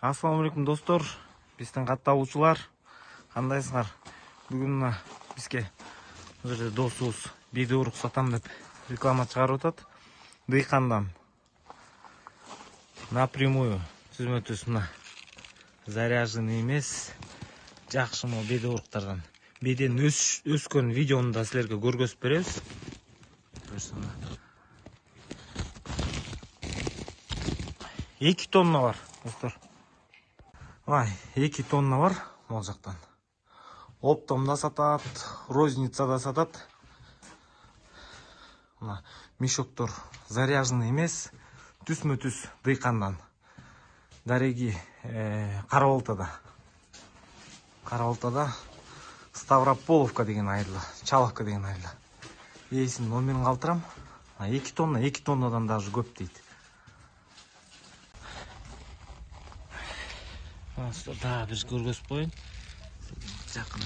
Ассаламу алейкум достор, биздин катталуучулар, кандайсыңар? Бүгүн мына бизге бул жерде досубуз видеоурук сатам деп реклама чыгарып атат. Дыйкандан напрямую түзмө-түз мына заряженный эмес, жакшы могу видеоуруктардан беден өскөн видеону да силерге көргөзүп беребиз. 2 тонна бар, достор. 2 тонна бар мол жактан. Оптомда сатат, розницада сатат. Мына мешоктор заряженный эмес, түзмө-түз Дыйкандан. Дареги Кара Балтада Ставрополовка деген айылы, Чаловка деген айылы. Эсин номерин калтырам. 2 тоннадан даже көп дейт. Да, біз көргөзүп коеюн. Жакын.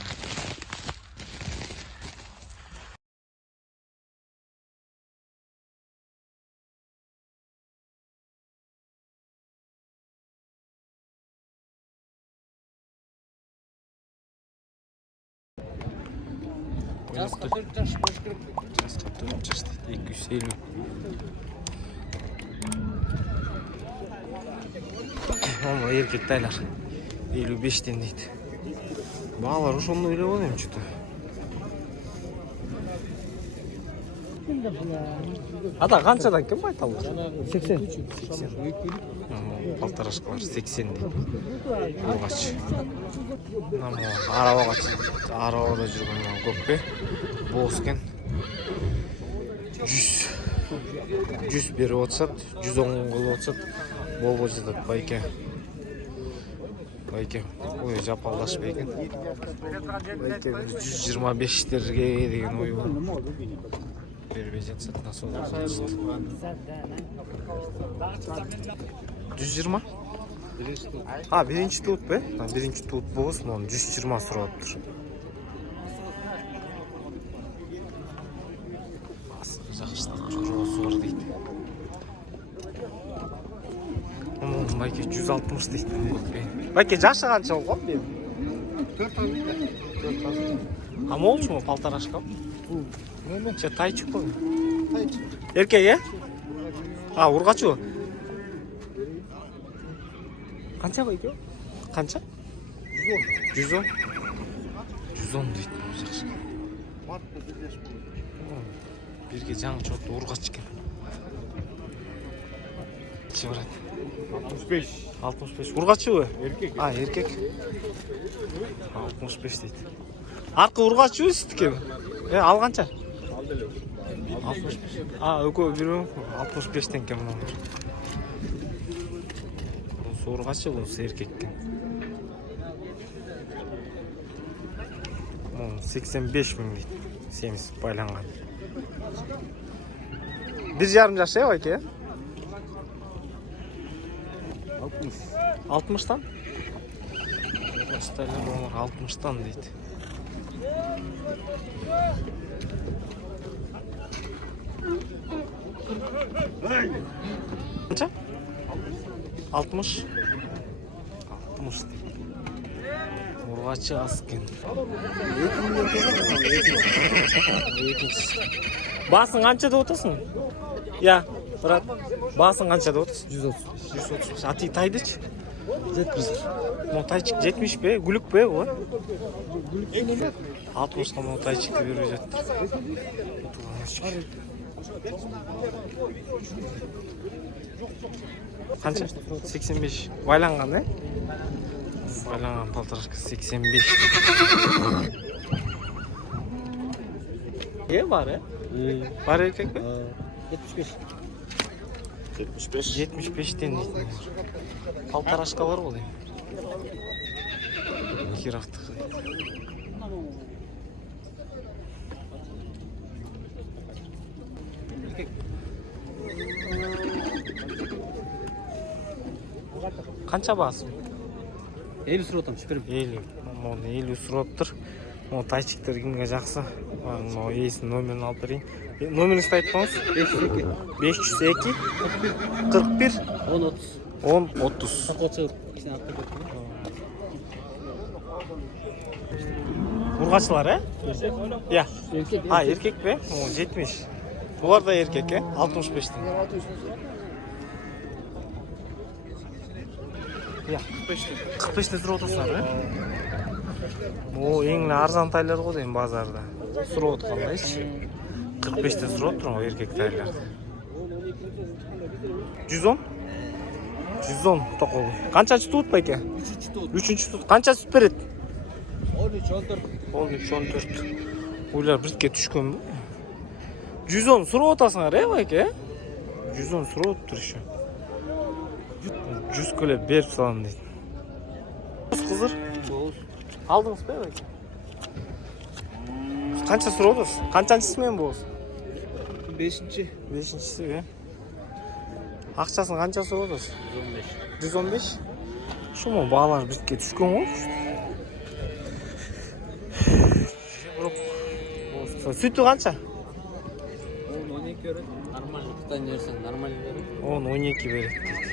Жасқа 4 жаш болуш керек. Жасқа 4 жаш дейт. 250. Ama erkekler 55'ten deydi. Bağlar ошондой эле болот эми чөтө. Ата канчадан ким байтал? 80. Полторашкалар 80 дейт. Ургач. Арабада жүргөн көппе. Боз экен. 100 берип атышат, 110 кылып атышат. Болбой жатат байке. Ой, жапалдашып экен. Байке 125-терге деген ой бар. Бербей жатсат, насол. 120? Биринчи тут бе? Биринчи тут болсун, 120 сурап тур. Жакшы, жоросу бар дейт. Байке 160 дейт. Байке жашы канча болгон мен? 4 ай. Молчу му полторашка? Че тайчык кой? Тайчык. Эркек, ургачу. Канча байке? Канча? 110. 110 дейт. Жакшы. Мартта бирдеш болот. Бирге жаңы чотто ургач экен. Че барат? 65. Ургачыбы? Эркек. Эркек. 65 дейт. Аркы ургачыбы сиздики? Ал канча? Ал деле. 65. Экөө бирөө 65 экен мына. Бул ургачы, бул эркек экен. 85 миң дейт. Семиз байланган. 1,5 жаш байке? 60-тан? 60-тан дейт. Канча? 60. 60 дейт. Ургачы аз экен. Басың канча деп атасың? Брат, басың канча деп атасың? 130. Ати тайдычы? 70. Мо тайчык 70 бе? Гүлүк бе бу? 60-ка мо тайчыкты берип жатты. Канча? 85. Байланган, Байланган полторашка 85. Бар, Бар эркек бе? 75'ten дейт. Полторашкалар бол эми. Кировтук. Канча басым? 50 сурап атам, берем. 50. Мону 50 сураптыр. Мону тайчыктар кимге жаксы? Мону эсин номерин алып берейин. Номерин айтпаңыз. 502 41 1030 10-30. Takla çıkıp ikisini attık. Urgaçlar he? Ya. Erkek. Ha erkek be? O 70. Bular da erkek he? 65'ten. Ya 45'te surop отурсуңар э? О, эң арзан тайлар го дейм базарда. Сурап аткандайчы. 45'te сурап турган эркек тайлар. 110? 110 токол. Канчачы туут байке? 3-чү туут. Канча сүт берет? 13-14. Ойлар бирке түшкөнбү? 110 сурап атасыңар э байке? 110 сурап атыптыр еще. 100 көлеп беріп салам дейді. Қызыр? Алдыңыз бе байке? Қанша сурап атасыз? Қаншаншысы мен болыз? 5-ci. 5-шісі бе? Ақшасын қанша сурап атасыз? 115. Шумо бағалар бізге түшкен ғой. Sütü қанша? 12 берет. Нормально. Қытай нерсең, нормально берет. 12 берет дейді.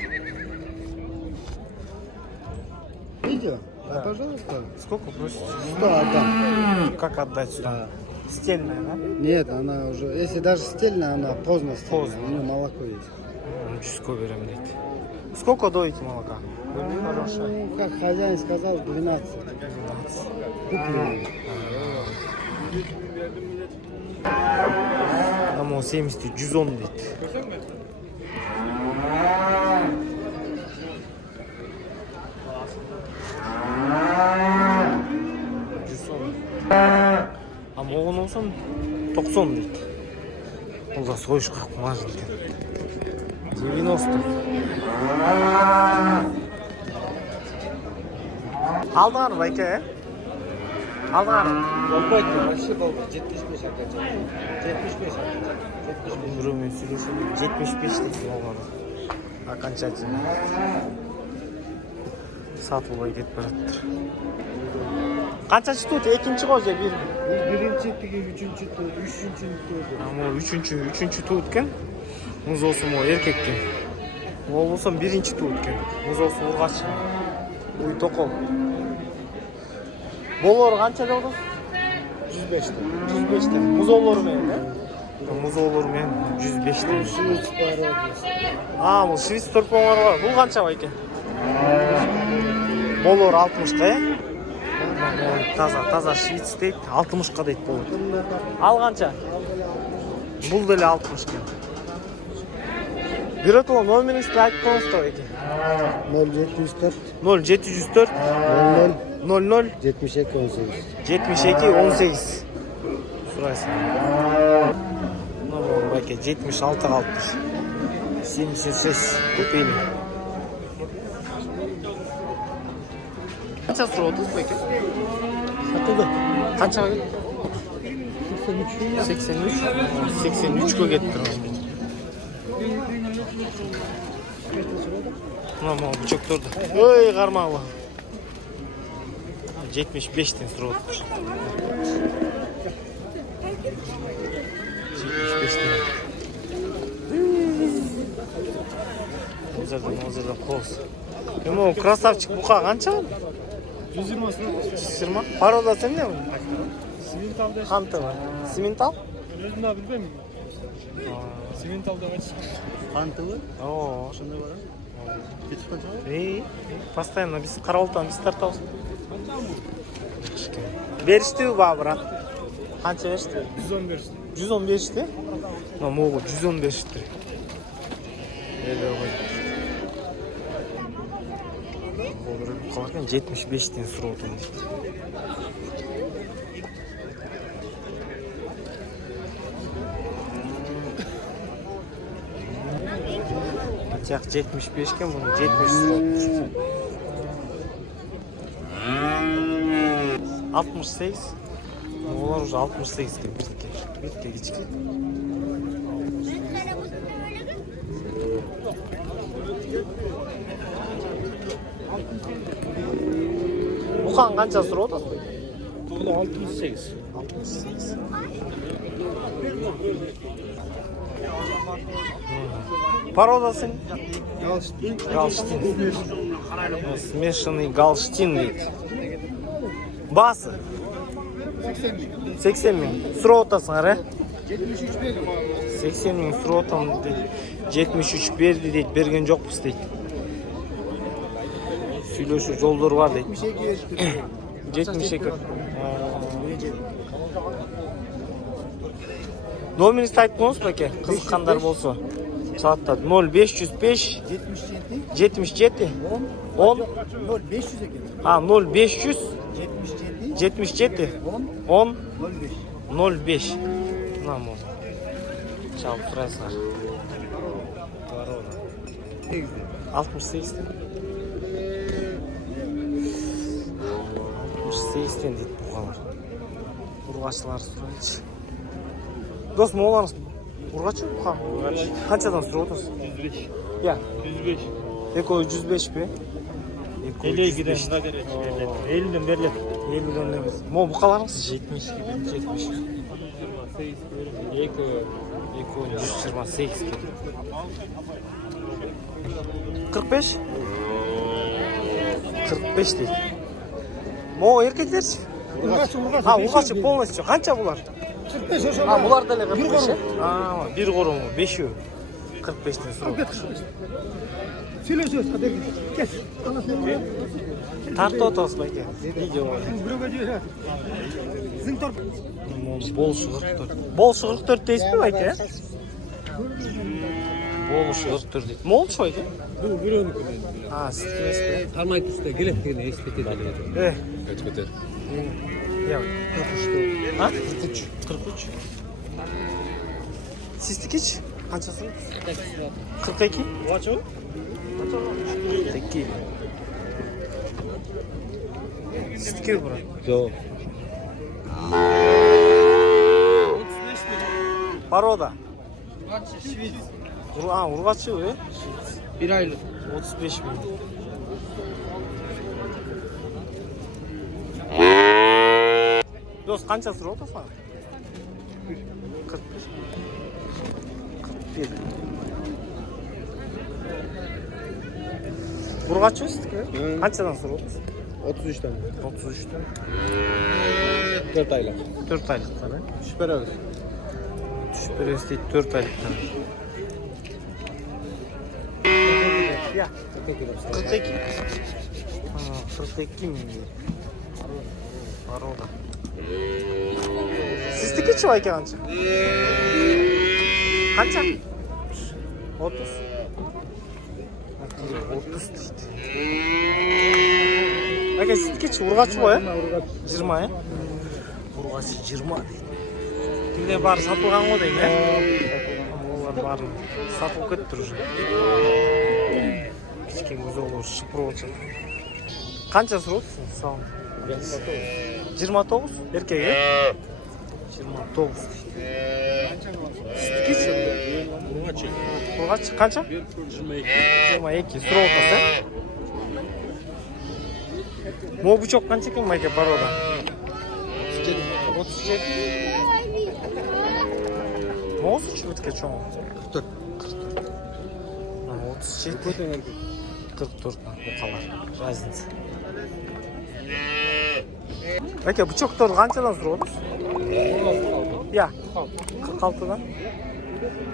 Видео? Да, пожалуйста. Сколько просите? 100 отдам. Как отдать сюда? Стельная, да? Нет, она уже, если даже стельная, она поздно стельная. Поздно. У нее молоко есть. 100 берем дейді. Сколько доите молока? Хорошее. Ну, как хозяин сказал, 12. Купленный. Ama o 70 değil, 110 değil. Ama oğun olsan 90 değil. Bu da soyuş kalkmaz değil. 90. Aldın mı belki? Aldın mı? Болбойт, вообще болбойт. 75 акача. 75 акача. 75. Біреумен сөйлесіп 75 дейді оған. Окончательно. Сатылбай кетіп бараттыр. Қаншаншы туыт? Екінші ғой же бір? Birinci tigi, üçüncü tuğdu, üçüncü tuğdu. Ama üçüncü tuğut ken. Muz olsun o erkek ken. O olsun birinci tuğut ken. Muz olsun urgaç. Uy tokol. Bolor qancha dediniz? 105'te. 105'te. Muz olur men, he? Muz olur men 105'te. Şiiz para А, бұл швейц торпоңар бар. Бұл қанша ба екен? Болор 60-қа, е? Таза швейц дейді, 60-қа дейді болор. Ал қанша? Бұл дәлі 60 кен. Берет ол номеріңізді айтып қоңызды ба екен? 0704 0704 00 00 72 18. 72 18. Сұрайсың. Номер бәке 76 қалыптыр. 76 купили. Қанша сұрап отырсыз бәке? Satıldı. Қаншаға кетті? 83. 83'ке кетті. Мына бычоктарды. Ой, қармалы. 75-тен сұрап отыр. 75-тен. Ол жерден қоз. О, красавчик бұқа қанша? 120. Пародасы не? Симентал да. Қанты бар. Симентал? Өзім да білбеймін. Симентал да қайтшы. Қантылы. О, Шындай бар. Кетіп қанша? постоянно біз қарауылтан біз тартауыз. Берішті ба, брат? Қанша берішті? 115. 115'ti. Ama o 115'ti. Öyle koyduk. Olur kalarken 75'ten sıra oldu. Bıçak 75 iken bunu 70 sıra oldu. 68. Olar уже 68 ке бирке кичке. Буқан қанша сұрап отырсыз? Бұл 68. 68. Пародасы Галштин. Смешанный галштин дейді. Басы? 80 мың. Сұрау отасыңар, 80 мың сұрау отам дейді. 73 берді дейді. Берген жоқпыз дейді. Сөйлеуші жолдары бар дейді. 72. Номеріңізді айтып қойыңыз ба әке? Қызыққандар болса. Чаттады. 0505 77 10 0500 екен. 0500 77 10 05. Мына мол. Чалып тұрасыңар. 68. 68 дейді бұқалар. Ұрғашылар сұрайыншы. Дос, моларыңыз ұрғашы бұқа? Қаншадан сұрау отырсыз? 105. Я. 105. Екеуі 105 бе? Елей кеден шыға береді. 50'den беріледі. 50'den емес. Мол бұқаларыңыз? 70. Екеуі 128. 45? 45 дейді. Мо еркектерші? Ұрғашы полностью. Қанша бұлар? 45 ошо. Бұлар да 45, бір қорым, 5-і. 45-тен сұрау. Сөйлесөз, адерге. Кеш. Тарты отасыз ба еке? Видео бар. Біреуге жүйе. Зыңтар. Болшы 44. Болшы 44 дейсіз бе әке? Болшы 44 дейді. Молшы ба әке? Бұл біреуіні Сіздіңіз бе? Талмай түсті келет деген еспетеді. Өтпетеді. Я 43. 43. Сіздікіш? Қанша сұрау? 42? Қуачы? 42. Сіздікі бұрат? Жоқ. Порода? Швейц. Ұрғачы, Bir aylık. 35 bin. Dost қанша сұрау отырсың? 41. 41. Ұрғачы сіздікі? Қаншадан сұрау отырсың? 33'ten. 33'ten. 4 aylık. 4 айлықтан, Süper abi. Süper Estate 4 айлықтан. Ya. 42. 42 min. Порода. Сіздікі чы байке қанша? Қанша? 30. 30 дейді. Әке сіздікі чы ұрғачы ғой, 20, Ұрғачы 20 дейді. Кімде бары сатылған ғой дейін, Олар барын сатылып кетті уже. Кішкен көз олу шыпыр отыр. Қанша сұрау тұрсың? Сауын. 29? Еркеге? 29 дейді. Сіздікі чы? Ұрғачы қанша? 22. Сұрау отырсың? Мол бучок қанша екен майке порода? 37. Моғыз үші бітке чоң? 44. 37. 44 бұқалар. Разница. Әке, бучоктар қаншадан сұрау отырсың? Я. 46-дан?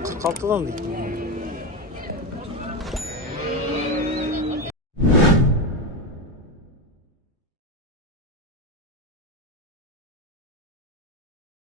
46-дан дейді.